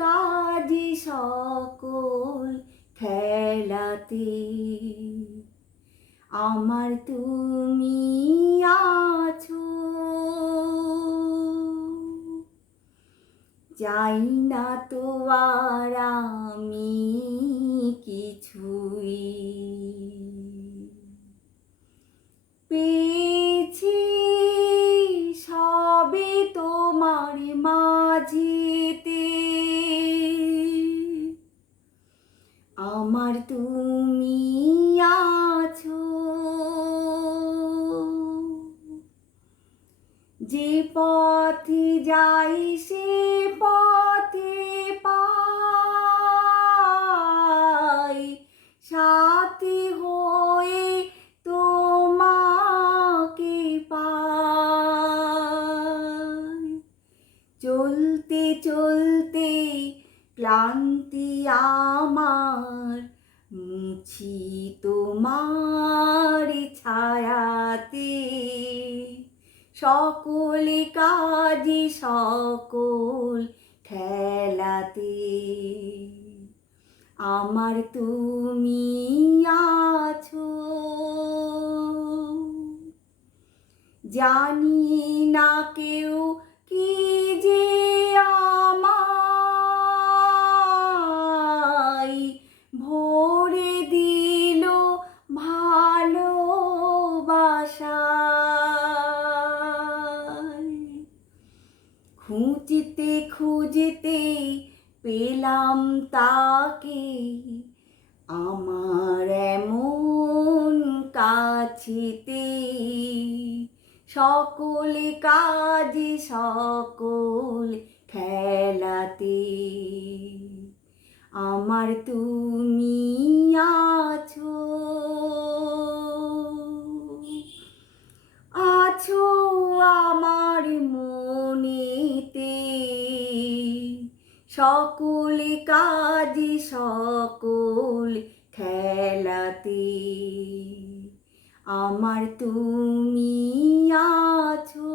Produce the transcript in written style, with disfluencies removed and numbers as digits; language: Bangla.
কাজে সকল খেলাতে আমার তুমি আছো। চাই না তো আর আমি কিছুই, পেয়েছি সবে তোমার মাঝেতে আমার তুমি আছো। যে পথে যাই সে পথে পাই সাথী হয়ে তোমাকে পাই। চলতে চলতে ক্লান্তি আমার মুছি তোমার ছায়াতে সকল কাজে সকল খেলাতে আমার তুমি আছো। জানি না কেউ কি যে আমায় ভরে দিল ভালোবাসায়। খুঁজতে খুঁজতে পেলাম তাকে আমার এমন কাছেতে সকল কাজে সকল খেলাতে আমার তুমি আছো। আছো আমার মনেতে সকল কাজে সকল খেলাতে আমার তুমি আছো।